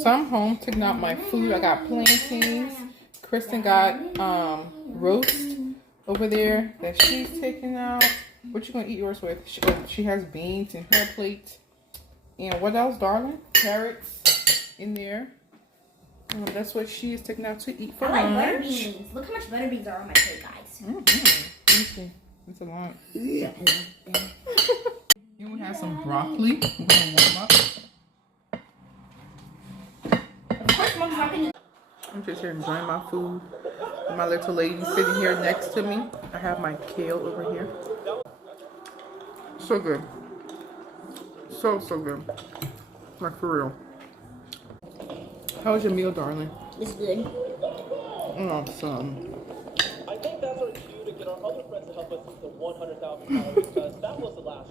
So I'm home taking out my food. I got plantains. Kristen got roast over there that she's taking out. What you gonna eat yours with? She has beans in her plate. And what else, darling? Carrots in there. That's what she is taking out to eat for lunch. I like butter beans. Look how much butter beans are on my plate, guys. Mm-hmm. It's a lot. And we have some broccoli. We're gonna warm up. Of course, Mom's not gonna. I'm just here enjoying my food. My little lady sitting here next to me. I have my kale over here. So good. So good. Like for real. How was your meal, darling? It's good. Awesome. I think that's our cue to get our other friends to help us hit the $100,000 because that was the last